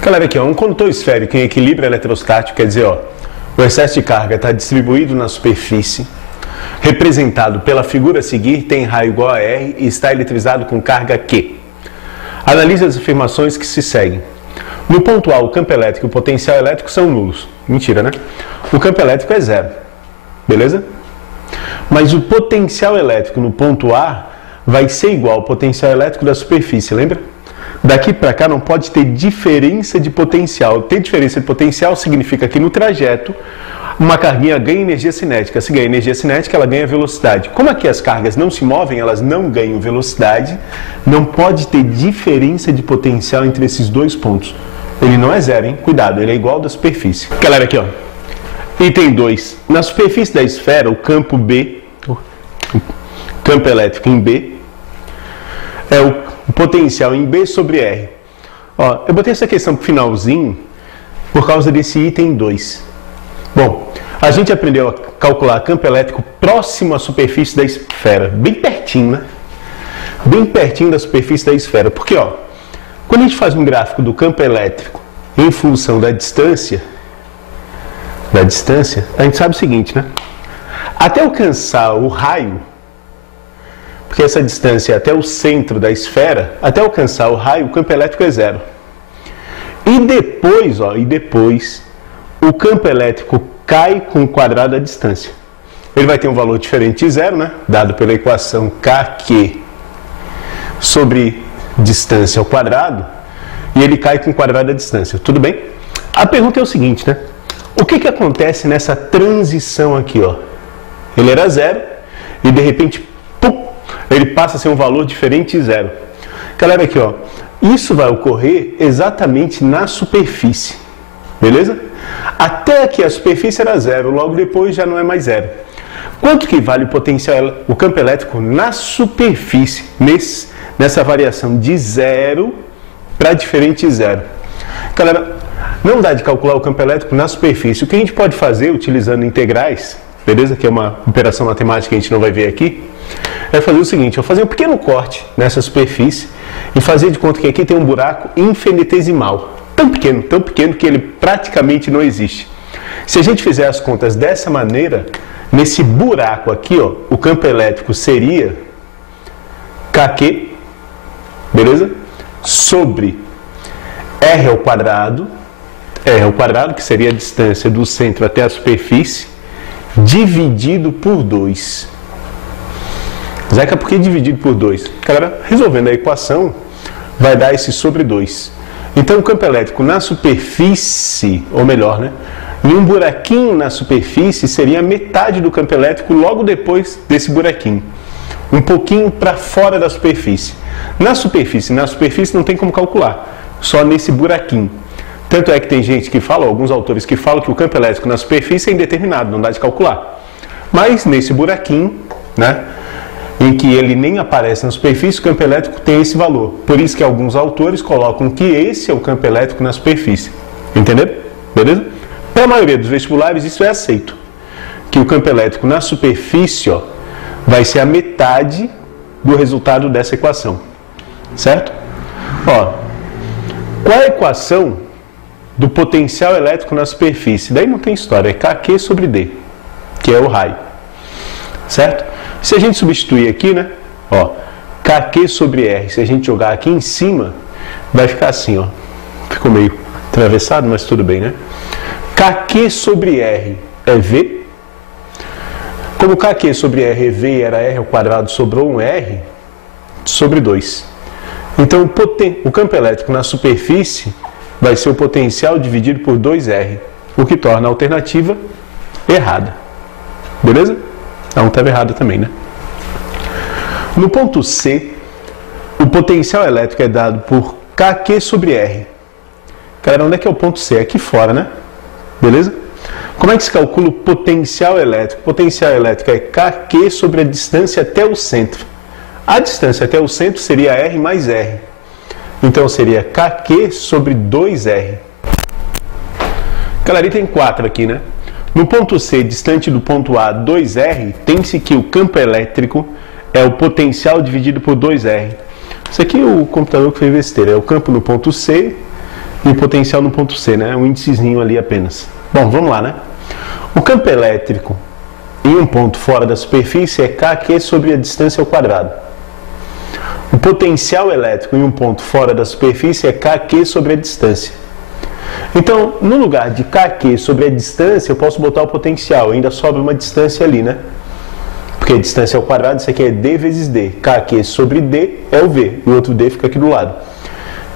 Galera, aqui ó, um condutor esférico em equilíbrio eletrostático, quer dizer, ó, o excesso de carga está distribuído na superfície, representado pela figura a seguir, tem raio igual a R e está eletrizado com carga Q. Analise as afirmações que se seguem. No ponto A, o campo elétrico e o potencial elétrico são nulos. Mentira, né? O campo elétrico é zero. Beleza? Mas o potencial elétrico no ponto A vai ser igual ao potencial elétrico da superfície, lembra? Daqui para cá não pode ter diferença de potencial. Ter diferença de potencial significa que no trajeto uma carguinha ganha energia cinética. Se ganha energia cinética, ela ganha velocidade. Como aqui as cargas não se movem, elas não ganham velocidade, não pode ter diferença de potencial entre esses dois pontos. Ele não é zero, hein? Cuidado, ele é igual ao da superfície. Galera, aqui ó. Item 2. Na superfície da esfera, o campo B, o campo elétrico em B, é o potencial em B sobre R. Ó, eu botei essa questão para o finalzinho por causa desse item 2. Bom, a gente aprendeu a calcular campo elétrico próximo à superfície da esfera, bem pertinho, né? Bem pertinho da superfície da esfera. Porque, ó, quando a gente faz um gráfico do campo elétrico em função da distância, a gente sabe o seguinte, né? Até alcançar o raio, porque essa distância é até o centro da esfera, até alcançar o raio, o campo elétrico é zero. E depois, ó, o campo elétrico cai com o quadrado da distância. Ele vai ter um valor diferente de zero, né? Dado pela equação KQ sobre distância ao quadrado, e ele cai com o quadrado da distância. Tudo bem? A pergunta é o seguinte, né? O que acontece nessa transição aqui, ó? Ele era zero e de repente, pum, ele passa a ser um valor diferente de zero. Galera, aqui ó, isso vai ocorrer exatamente na superfície, beleza? Até aqui a superfície era zero, logo depois já não é mais zero. Quanto que vale o potencial, o campo elétrico na superfície, nessa variação de zero para diferente de zero? Galera, não dá de calcular o campo elétrico na superfície. O que a gente pode fazer utilizando integrais, beleza? Que é uma operação matemática que a gente não vai ver aqui, é fazer o seguinte, eu vou fazer um pequeno corte nessa superfície e fazer de conta que aqui tem um buraco infinitesimal, tão pequeno que ele praticamente não existe. Se a gente fizer as contas dessa maneira, nesse buraco aqui, ó, o campo elétrico seria KQ, beleza? Sobre R ao quadrado, que seria a distância do centro até a superfície, dividido por 2. Zeca, por que dividido por 2? Galera, resolvendo a equação, vai dar esse sobre 2. Então, o campo elétrico na superfície, ou melhor, né? Em um buraquinho na superfície, seria metade do campo elétrico logo depois desse buraquinho. Um pouquinho para fora da superfície. Na superfície não tem como calcular, só nesse buraquinho. Tanto é que tem gente que fala, alguns autores que falam que o campo elétrico na superfície é indeterminado, não dá de calcular. Mas nesse buraquinho, né, em que ele nem aparece na superfície, o campo elétrico tem esse valor. Por isso que alguns autores colocam que esse é o campo elétrico na superfície. Entenderam? Beleza? Para a maioria dos vestibulares isso é aceito. Que o campo elétrico na superfície, ó, vai ser a metade do resultado dessa equação. Certo? Ó, qual a equação do potencial elétrico na superfície? Daí não tem história, é KQ sobre D, que é o raio. Certo? Se a gente substituir aqui, né? Ó, KQ sobre R, se a gente jogar aqui em cima, vai ficar assim, ó. Ficou meio atravessado, mas tudo bem, né? KQ sobre R é V. Como KQ sobre R é V e era R ao quadrado, sobrou um R sobre 2. Então, o campo elétrico na superfície vai ser o potencial dividido por 2R, o que torna a alternativa errada. Beleza? Não, estava errada também, né? No ponto C, o potencial elétrico é dado por KQ sobre R. Galera, onde é que é o ponto C? É aqui fora, né? Beleza? Como é que se calcula o potencial elétrico? O potencial elétrico é KQ sobre a distância até o centro. A distância até o centro seria R mais R. Então seria KQ sobre 2R. Galera, item 4 aqui, né? No ponto C, distante do ponto A, 2R, tem-se que o campo elétrico é o potencial dividido por 2R. Isso aqui é o computador que fez besteira. É o campo no ponto C e o potencial no ponto C, né? Um índicezinho ali apenas. Bom, vamos lá, né? O campo elétrico em um ponto fora da superfície é kq sobre a distância ao quadrado. O potencial elétrico em um ponto fora da superfície é kq sobre a distância. Então, no lugar de kq sobre a distância, eu posso botar o potencial, ainda sobra uma distância ali, né? Porque a distância ao quadrado, isso aqui é d vezes d. kq sobre d é o v, e o outro d fica aqui do lado.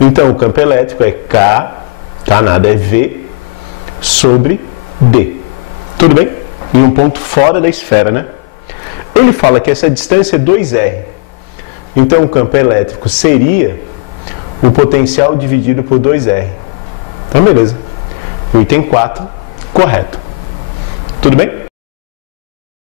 Então, o campo elétrico é k nada, é v sobre d. Tudo bem? Em um ponto fora da esfera, né? Ele fala que essa distância é 2r. Então, o campo elétrico seria o potencial dividido por 2r. Então, beleza. O item 4, correto. Tudo bem?